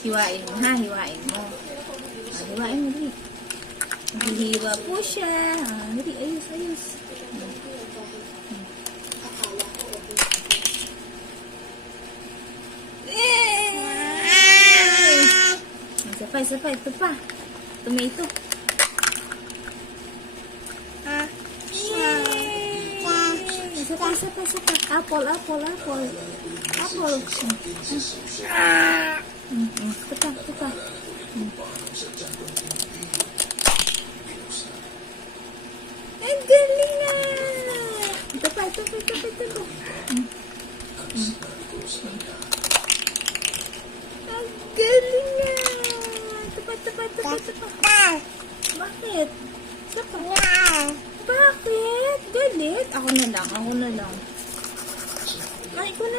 Hiwain mo ha, hiwain mo. Hiwain mo, dali. Hihiwa po siya. Dali, ayos, ayos. Isa pa, ito pa. Tomato. Isa pa. Apple. Apple. Ito pa. Ang galing na! Ito pa. Ang galing na! Ito pa. Bakit? Isa pa. Bakit? Galit? Ako na lang. Ay, ko na.